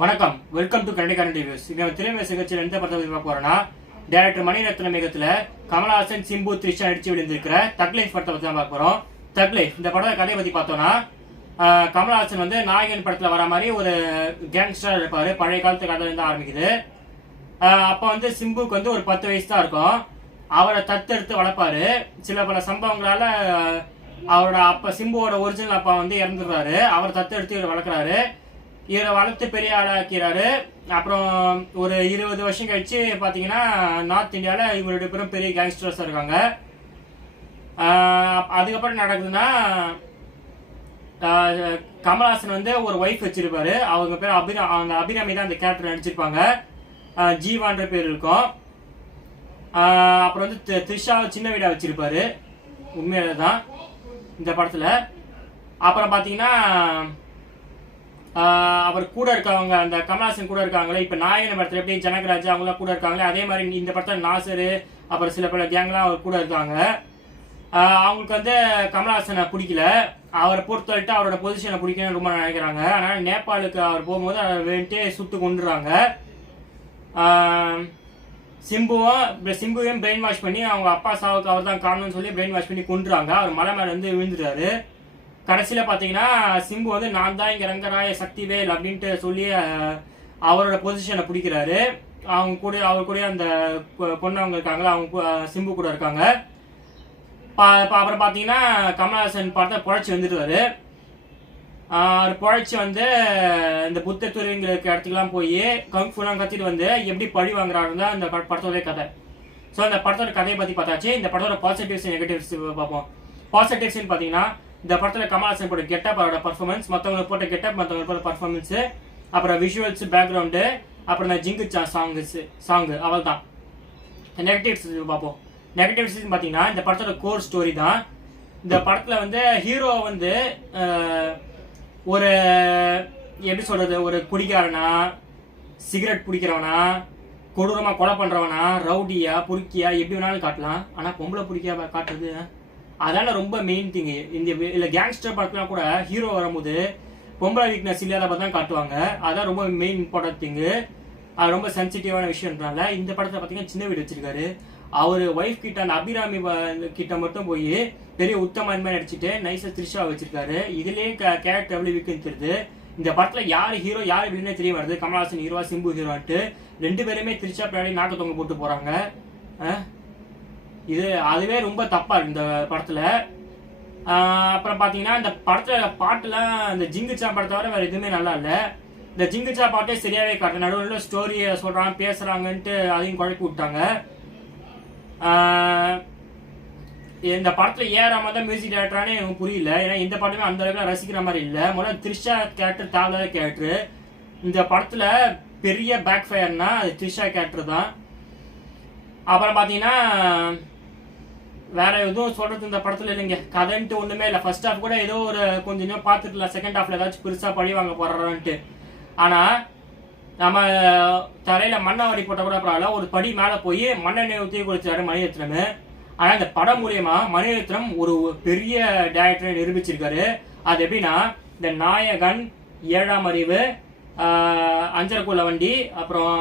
வணக்கம், welcome to current reviews. இங்க திரைமை சிகிச்சையில் எந்த படத்தை பார்க்க போறோம்னா, டைரக்டர் மணிரத்னம் இயக்கத்துல கமலஹாசன், சிம்பு, த்ரிஷா நடிச்சு விழுந்திருக்கிற தக் லைஃப் படத்தை பத்தி தான் பார்க்க போறோம். தக் லைஃப் இந்த படத்தை கதையை பத்தி பார்த்தோம்னா, கமலஹாசன் வந்து நாயகன் படத்துல வர மாதிரி ஒரு கேங்ஸ்டர் இருப்பாரு. பழைய காலத்து கதை வந்து ஆரம்பிக்குது. அப்ப வந்து சிம்புக்கு வந்து ஒரு 10 வயசு தான் இருக்கும். அவரை தத்தெடுத்து வளர்ப்பாரு. சில பல சம்பவங்களால அவரோட அப்பா, சிம்புவோட ஒரிஜினல் அப்பா வந்து இறந்துடுறாரு. அவர் தத்தெடுத்து இவரை வளர்க்குறாரு. இவரை வளர்த்து பெரிய ஆளாக்கிறாரு. அப்புறம் ஒரு 20 வருஷம் கழிச்சு பாத்தீங்கன்னா, நார்த் இந்தியால இவருடைய பேரும் பெரிய கேங்ஸ்டர்ஸ் இருக்காங்க. அதுக்கப்புறம் நடக்குதுன்னா, கமலஹாசன் வந்து ஒரு ஒய்ஃப் வச்சிருப்பாரு. அவங்க பேர் அந்த அபிராமி தான் அந்த கேரக்டர் நடிச்சிருப்பாங்க. ஜீவான்ற பேர் இருக்கும். அப்புறம் வந்து த்ரிஷா சின்ன வீடா வச்சிருப்பாரு. உண்மையில தான் இந்த படத்துல. அப்புறம் பாத்தீங்கன்னா, அவர் கூட இருக்கவங்க, அந்த கமலஹாசன் கூட இருக்காங்களே, இப்ப நாயகன் படத்துல எப்படி ஜனகராஜ் அவங்களாம் கூட இருக்காங்களே, அதே மாதிரி இந்த படத்துல நாசரு அப்புறம் சில பல கேங்லாம் அவர் கூட இருக்காங்க. அவங்களுக்கு வந்து கமலஹாசனை பிடிக்கல. அவரை பொறுத்தவரைட்டு அவரோட பொசிஷனை பிடிக்கணும்னு ரொம்ப நினைக்கிறாங்க. அதனால நேபாளுக்கு அவர் போகும்போது அவர் வேண்டியே சுட்டு கொண்டுறாங்க. சிம்புவையும் பிரெயின் வாஷ் பண்ணி அவங்க அப்பா சாவுக்கு அவர் தான் காரணம்னு சொல்லி பிரெயின் வாஷ் பண்ணி கொண்டுறாங்க. அவர் மலை மேல வந்து விழுந்துட்டாரு. கடைசியில பாத்தீங்கன்னா, சிம்பு வந்து நான் தான் இங்க ரங்கராய சக்திவேல் அப்படின்ட்டு சொல்லி அவரோட பொசிஷனை பிடிக்கிறாரு. அவர் கூட அந்த பொண்ணவங்க இருக்காங்களா, அவங்க சிம்பு கூட இருக்காங்க. அப்புறம் பாத்தீங்கன்னா, கமலஹாசன் பார்த்தா பொழைச்சி வந்துடுவாரு. பொழைச்சி வந்து இந்த புத்தத்துறைங்கிற இடத்துக்குலாம் போய் கங்ஃபுலாம் கத்திட்டு வந்து எப்படி பழி வாங்குறாருன்னு தான் இந்த படத்தோட கதை. ஸோ இந்த படத்தோட கதையை பத்தி பார்த்தாச்சு. இந்த படத்தோட பாசிட்டிவ்ஸ் நெகட்டிவ்ஸ் பார்ப்போம். பாசிட்டிவ்ஸ் பாத்தீங்கன்னா, இந்த படத்துல கமலஹாசன் போட்ட கெட்டப், அவரோட பர்ஃபார்மன்ஸ், மற்றவங்க போட்ட கெட்டப், மற்றவங்க போட்ட பர்ஃபார்மன்ஸ், அப்புறம் விஷுவல்ஸ், பேக்ரவுண்டு, அப்புறம் இந்த ஜிங்குச்சா சாங்கு அவள் தான். நெகட்டிவ்ஸ் பார்ப்போம். நெகட்டிவ்ஸ் பாத்தீங்கன்னா, இந்த படத்தோட கோர் ஸ்டோரி தான். இந்த படத்துல வந்து ஹீரோ வந்து ஒரு எப்படி சொல்றது, ஒரு குடிக்காரனா, சிகரெட் பிடிக்கிறவனா, கொடூரமா கொலை பண்றவனா, ரவுடியா, புருக்கியா, எப்படி வேணாலும் காட்டலாம். ஆனா பொம்பளை புடிக்க காட்டுறது அதான ரொம்ப மெயின் திங். இந்த கேங்ஸ்டர் படத்துல கூட ஹீரோ வரும்போது பொம்பளை வீக்னஸ் இல்லாத தான் காட்டுவாங்க. அதான் ரொம்ப மெயின் இம்பார்ட்டன்ட் திங். அது ரொம்ப சென்சிட்டிவான விஷயம்னால இந்த படத்தை பாத்தீங்கன்னா சின்ன வீடு வச்சிருக்காரு. அவரு ஒய்ஃப் கிட்ட, அந்த அபிராமி கிட்ட மட்டும் போய் பெரிய உத்தமன்மை நடிச்சுட்டு நைஸா த்ரிஷா வச்சிருக்காரு. இதுலயே கேரக்டர் எவ்வளவு வீக்குன்னு தெரியுது. இந்த படத்துல யாரு ஹீரோ யாரு வில்லனே தெரிய வருது. கமலஹாசன் ஹீரோவா, சிம்பு ஹீரோன்ட்டு ரெண்டு பேருமே த்ரிஷா பின்னாடி நாட்டு தொங்க போட்டு போறாங்க. அதுவே ரொம்ப தப்பா இருக்கு இந்த படத்துல. அப்புறம் பாத்தீங்கன்னா, இந்த படத்துல பாட்டுலாம் இந்த ஜிங்குச்சா படத்தை வர வேற எதுவுமே நல்லா இல்ல. இந்த ஜிங்குச்சா பாட்டே சரியாவே காட்டு, நடுவில் ஸ்டோரிய சொல்றாங்க, பேசுறாங்கன்ட்டு அதையும் குழப்பி விட்டாங்க. இந்த படத்துல ஏறாம தான் மியூசிக் டைரக்டரானே எனக்கு புரியல. ஏன்னா இந்த படமே அந்த அளவுக்கு ரசிக்கிற மாதிரி இல்ல. முதல்ல த்ரிஷா கேரக்டர் தேவையில்லாத கேரக்டர். இந்த படத்துல பெரிய பேக் ஃபயர்னா அது த்ரிஷா கேரக்டர் தான். அப்புறம் பாத்தீங்கன்னா, வேற எதுவும் சொல்றது இந்த படத்துல இல்லைங்க. கதைன்ட்டு ஒண்ணுமே இல்லை. ஃபர்ஸ்ட் ஹாஃப் கூட ஏதோ ஒரு கொஞ்சம் இன்னும் பார்த்துட்டுலாம், செகண்ட் ஹாஃப்ல ஏதாச்சும் பெருசா பழி வாங்க போறான்ட்டு. ஆனா நம்ம தலையில மண்ணாவடி போட்ட கூட பரவாயில்ல, ஒரு படி மேல போய் மண்ணெண்ணெய் ஊற்றி குளிச்சாரு மணிரத்னம். ஆனா இந்த படம் மூலியமா மணிரத்னம் ஒரு பெரிய டைரக்டரை நிரூபிச்சிருக்காரு. அது எப்படின்னா, இந்த நாயகன், 7ஆம் அறிவு, அஞ்சரக்குள்ள வண்டி, அப்புறம்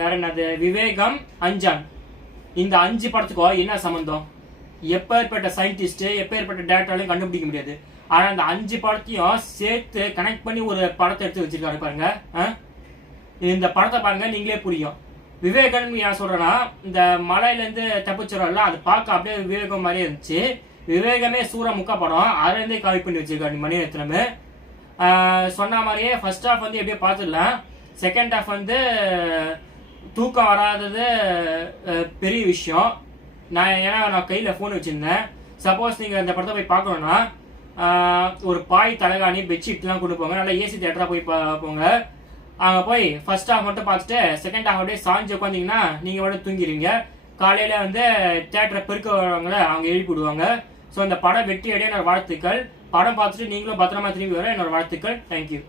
வேற என்னது, விவேகம், அஞ்சான், இந்த 5 படத்துக்கும் என்ன சம்பந்தம்? எப்பேற்பட்ட சயின்டிஸ்ட், எப்பேற்பட்ட டேரக்டராலையும் கண்டுபிடிக்க முடியாது. ஆனா இந்த 5 படத்தையும் சேர்த்து கனெக்ட் பண்ணி ஒரு படத்தை எடுத்து வச்சிருக்காரு பாருங்க. இந்த படத்தை பாருங்க, நீங்களே புரியும். விவேகன் ஏன் சொல்றேன்னா, இந்த மலையில இருந்து தப்பிச்சிடல, அது பார்க்க அப்படியே விவேகம் மாதிரியே இருந்துச்சு. விவேகமே சூரமுக்கா படம், அதுல இருந்தே காப்பி பண்ணி வச்சிருக்காரு மணிரத்னம். சொன்ன மாதிரியே ஃபர்ஸ்ட் ஹாஃப் வந்து எப்படியே பார்த்துடலாம். செகண்ட் ஹாஃப் வந்து தூக்கம் வராதது பெரிய விஷயம். ஏன்னா நான் கையில் ஃபோன் வச்சுருந்தேன். சப்போஸ் நீங்கள் இந்த படத்தை போய் பார்க்கணுன்னா, ஒரு பாய், தலைகாணி, பெட்ஷீட்லாம் கொண்டு போங்க. நல்லா ஏசி தேட்டராக போய் போங்க. அங்கே போய் ஃபர்ஸ்ட் ஹாஃப் மட்டும் பார்த்துட்டு செகண்ட் ஹாஃப் அப்படியே சாஞ்சு உட்காந்திங்கன்னா நீங்கள் மட்டும் தூங்கிடுவீங்க. காலையில் வந்து தேட்டரை பெருக்க வரவங்கள அவங்க எழுப்பிவிடுவாங்க. ஸோ இந்த படம் வெற்றி அடைய என்னோட வாழ்த்துக்கள். படம் பார்த்துட்டு நீங்களும் பத்திரமா திரும்பி வர என்னோட வாழ்த்துக்கள். தேங்க்யூ.